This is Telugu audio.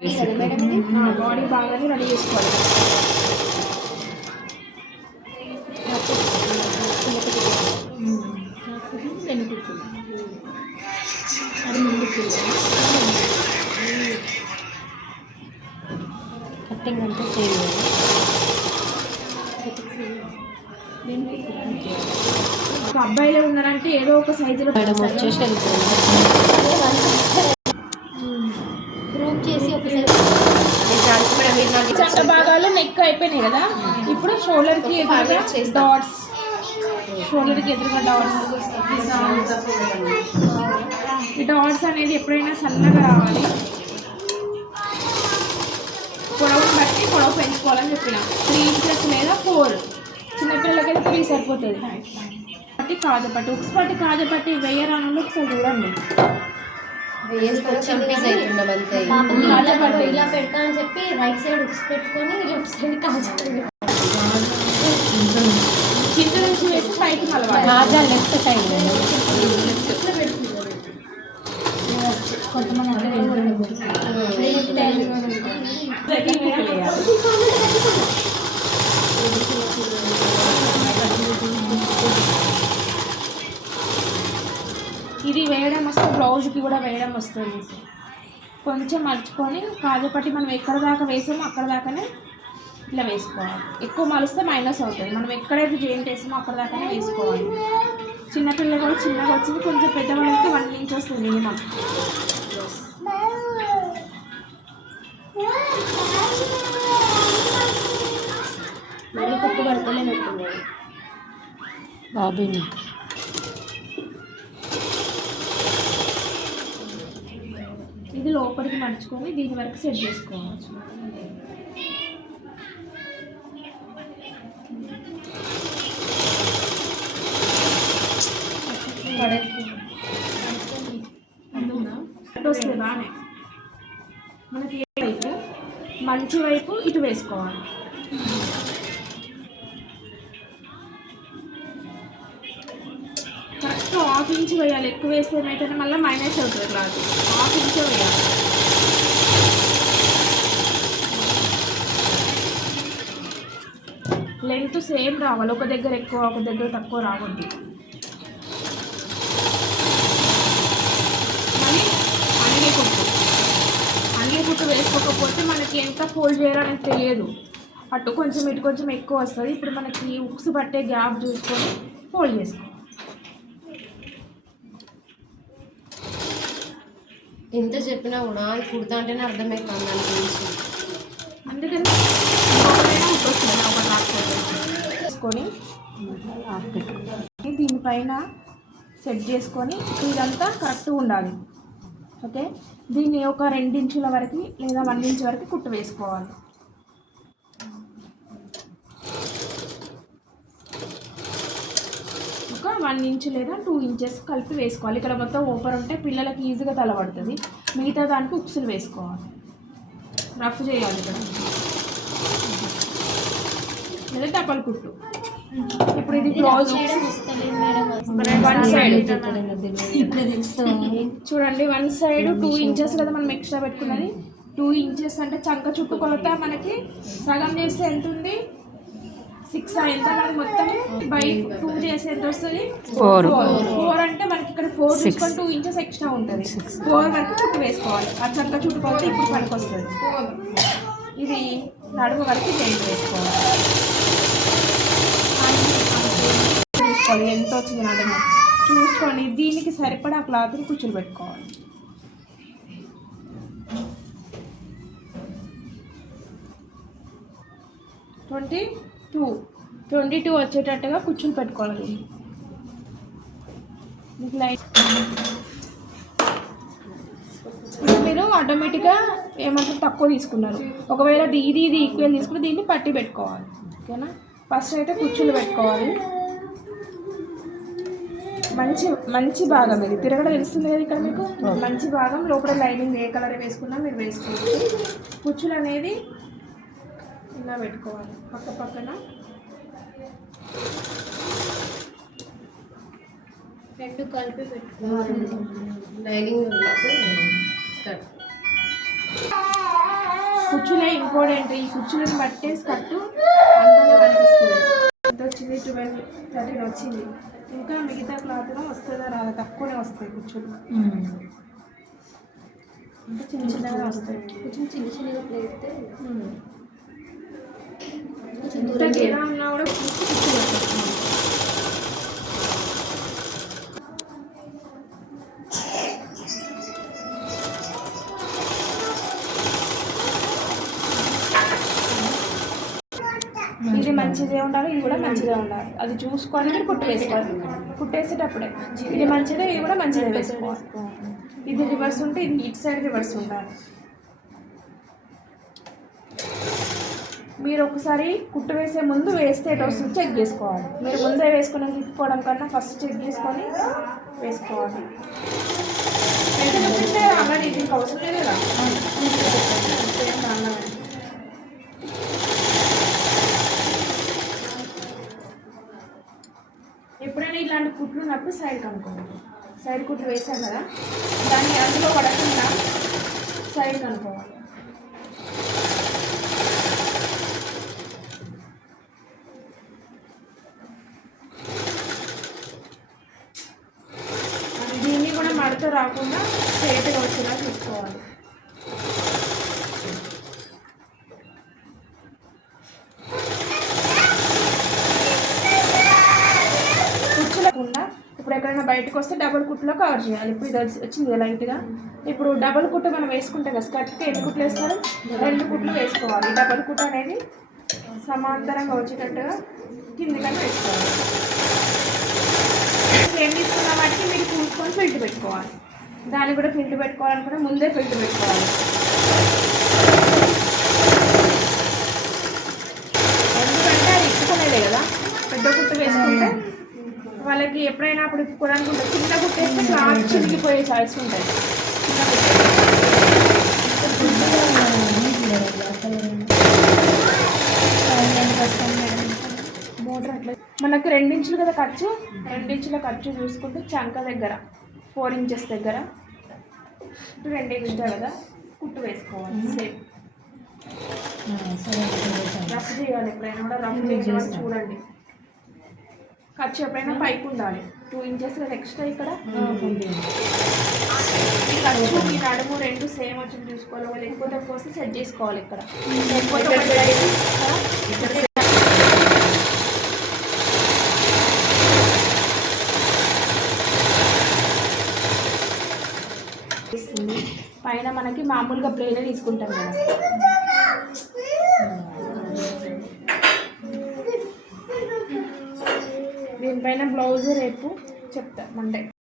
బాడీ బాగానే రెడీ చేసుకోవాలి. అది ముందుకు కట్టింగ్ అంటే సేమ్ అబ్బాయిలో ఉన్నారంటే ఏదో ఒక సైజులో వచ్చేసి గ్రూప్ చేసి చక్క భాగాలు నెక్ అయిపోయినాయి కదా. ఇప్పుడు షోల్డర్కి ఎదురుగా డాట్స్, షోల్డర్కి ఎదురుగా డాట్స్. ఈ డాట్స్ అనేది ఎప్పుడైనా సన్నగా రావాలి. పొడవుని బట్టి పొడవు పెంచుకోవాలని చెప్పిన 3 ఇంచెస్ లేదా 4. చిన్నపిల్లలకైతే 3 సరిపోతుంది. పట్టి కాజపట్టి ఉక్స్ పట్టి కాజపట్టి వేయరానంలో ఒకసారి చూడండి. కాజపట్టి ఇలా పెడతా అని చెప్పి రైట్ సైడ్ ఉక్స్ పెట్టుకొని లెఫ్ట్ సైడ్ కాజపట్టి కింద నుంచి వేసి పైకి మలవాలి. లెఫ్ట్ సైడ్ కొంతమంది ఇది వేయడం వస్తే బ్లౌజ్కి కూడా వేయడం వస్తుంది. కొంచెం మర్చుకొని కాజపట్టి మనం ఎక్కడ దాకా వేసామో అక్కడ దాకానే ఇట్లా వేసుకోవాలి. ఎక్కువ మలిస్తే మైనస్ అవుతుంది. మనం ఎక్కడైతే జాయింట్ వేసామో అక్కడ దాకానే వేసుకోవాలి. చిన్నపిల్లలు కూడా చిన్నగా వచ్చింది, కొంచెం పెద్దవాళ్ళకి 1 ఇంచ్ వస్తుంది మినిమం. మరీ కుట్టు పడతలే పెట్టుకున్నాడు బాబీని. ఇది లోపలికి మర్చుకొని దీని వరకు సెట్ చేసుకోవచ్చు. వస్తుంది బాగానే. మనకి ఏ వైపు మంచి వైపు ఇటు వేసుకోవాలి. కరెక్ట్ 1/2 ఇంచ్ వేయాలి. ఎక్కువ వేస్తే ఏమైతే మళ్ళీ మైనస్ అవుతుంది. క్లాత్ 1/2 ఇంచ్ వేయాలి. లెంత్ సేమ్ రావాలి. ఒక దగ్గర ఎక్కువ ఒక దగ్గర తక్కువ రావద్దు. మళ్ళీ అన్ని కుట్టు వేసుకోకపోతే మనకి ఎంత ఫోల్డ్ చేయాలని తెలియదు. అటు కొంచెం ఇటు కొంచెం ఎక్కువ వస్తుంది. ఇప్పుడు మనకి ఉక్స్ పట్టే గ్యాప్ చూసుకొని ఫోల్డ్ చేసుకోవాలి. ఎంత చెప్పినా కూడా అది కుడతా అంటేనే అర్థమవుతుంది దాని గురించి. అందుకని తీసుకొని దీనిపైన సెట్ చేసుకొని ఇదంతా కరెక్ట్గా ఉండాలి. ఓకే, దీన్ని ఒక 2 ఇంచుల వరకు లేదా 1 ఇంచ్ వరకు కుట్టు వేసుకోవాలి. ఒక 1 ఇంచ్ లేదా 2 ఇంచెస్ కలిపి వేసుకోవాలి. ఇక్కడ మొత్తం ఓపెన్ ఉంటే పిల్లలకి ఈజీగా తలబడుతుంది. మిగతా దానికి ఉక్సులు వేసుకోవాలి. రఫ్ చేయాలి ఇక్కడ లేదా డబల్ కుట్టు. ఇప్పుడు ఇది బ్లౌజ్ వన్ సైడ్ చూడండి. 1 సైడ్ 2 ఇంచెస్ కదా మనం ఎక్స్ట్రా పెట్టుకున్నది. 2 ఇంచెస్ అంటే చంక చుట్టూ కొలత మనకి సగం చేస్తే ఎంత ఉంది? 6 ఎంత మనకి మొత్తం బై 2 చేస్తే ఎంత వస్తుంది? 4 అంటే మనకి ఇక్కడ 4 తీసుకొని 2 ఇంచెస్ ఎక్స్ట్రా ఉంటుంది. 4 వరకు చుట్టూ వేసుకోవాలి. ఆ చంక చుట్టూ కొలత ఇప్పుడు పనికి వస్తుంది. ఇది నడుము వరకు జాయింట్ వేసుకోవాలి. ఎంత వచ్చింది నడుము చూసుకొని దీనికి సరిపడా క్లాత్ని కుచ్చులు పెట్టుకోవాలి. ట్వంటీ టూ వచ్చేటట్టుగా కుచ్చులు పెట్టుకోవాలి. ఇప్పుడు మీరు ఆటోమేటిక్గా ఏమంటారు తక్కువ తీసుకున్నారు. ఒకవేళ ఇది ఈక్వల్ తీసుకుని దీన్ని పట్టి పెట్టుకోవాలి. ఓకేనా, ఫస్ట్ అయితే కుచ్చులు పెట్టుకోవాలి. మంచి భాగం ఇది తిరగడం తెలుస్తుంది కదా ఇక్కడ మీకు. మంచి భాగం లోపల లైనింగ్ ఏ కలర్ వేసుకున్నా మీరు వేసుకోవచ్చు. కుచ్చులు అనేది ఇలా పెట్టుకోవాలి. పక్క పక్కన 2 కలిపి పెట్టుకోవాలి. లైనింగ్ కుచ్చులే ఇంపార్టెంట్. ఈ కుచ్చులను పట్టేసి కట్టు అందంగా కనిపిస్తుంది. ఎంత వచ్చింది? 12, 13 వచ్చింది. ఇంకా మిగతా క్లాత్లో వస్తుందా రాదా? తక్కువనే వస్తాయి కుచ్చులు, అంటే చిన్న చిన్నగా వస్తాయి. కొంచెం చిన్నగా ప్లేస్తే ఇంతకు ఎలా ఉన్నా కూడా కుచ్చు పట్టేస్తుంది. ఇది మంచిదే ఉండాలి, ఇది కూడా మంచిదే ఉండాలి. అది చూసుకొని మీరు కుట్టు వేసుకోవాలి. కుట్టేసేటప్పుడే ఇది మంచిదే, ఇది కూడా మంచిదే వేసుకోవాలి. ఇది రివర్స్ ఉంటే ఇది ఇటు సైడ్ రివర్స్ ఉండాలి. మీరు ఒకసారి కుట్టు వేసే ముందు వేస్తే ఎటు వస్తుంది చెక్ చేసుకోవాలి. మీరు ముందే వేసుకుని తిప్పుకోవడం కన్నా ఫస్ట్ చెక్ చేసుకొని వేసుకోవాలి. ఎంత వచ్చింటే అలాగే దీనికి అవసరం లేదు కదా. ఎప్పుడైనా ఇలాంటి కుట్లు ఉన్నప్పుడు సైడ్ కనుక్కోండి. సైడ్ కుట్లు వేసాం కదా, దాన్ని అందులో పడకుండా సైడ్ కనుక్కోవాలి. దీన్ని కూడా మడత రాకుండా స్ట్రైట్గా వచ్చేలా చూసుకోవాలి. కుచ్చులకుండా ఇప్పుడు ఎక్కడైనా బయటకు వస్తే డబుల్ కుట్లో కవర్ చేయాలి. ఇప్పుడు ఇది వచ్చింది లైట్గా. ఇప్పుడు డబుల్ కుట్టు మనం వేసుకుంటాం కదా, స్కర్ట్కి ఎన్ని కుట్లు వేస్తారు? 2 కుట్లు వేసుకోవాలి. డబుల్ కుట్టు అనేది సమాంతరంగా వచ్చేటట్టుగా కిందికన్నా వేసుకోవాలి. ఏం తీసుకున్న వాటికి మీరు చూసుకొని ఫిల్ట్ పెట్టుకోవాలి. దాన్ని కూడా ఫిల్ట్ పెట్టుకోవాలనుకుంటే ముందే ఫిల్ట్ పెట్టుకోవాలి. ఎందుకంటే అది ఇప్పుకునేదే కదా. పెద్ద కుట్టు వేసుకుంటే వాళ్ళకి ఎప్పుడైనా అప్పుడు ఇప్పుకోవడానికి ఉంటుంది. చిన్న కుట్టు వేస్తే క్లాత్ చిరిగిపోయే ఛాయిస్ ఉంటాయి. మోటర్ అట్లా మనకు 2 ఇంచులు కదా ఖర్చు. 2 ఇంచుల ఖర్చు చూసుకుంటే చంక దగ్గర 4 ఇంచెస్ దగ్గర 2 ఇంచులు కదా కుట్టు వేసుకోవాలి. సేమ్ రఫ్ చేయాలి. ఎప్పుడైనా కూడా రఫ్ చేయాలి. చూడండి, ఖర్చు ఎప్పుడైనా పైకి ఉండాలి. 2 ఇంచెస్ కదా ఎక్స్ట్రా ఇక్కడ. ఈ ఖర్చు ఈ నడుము 2 సేమ్ వచ్చి చూసుకోవాలి. ఎక్కువ తక్కువ వస్తే సెట్ చేసుకోవాలి. ఇక్కడ పైన మనకి మామూలుగా ప్లేనే తీసుకుంటాం కదా. దీనిపైన బ్లౌజ్ రేపు చెప్తా మండే.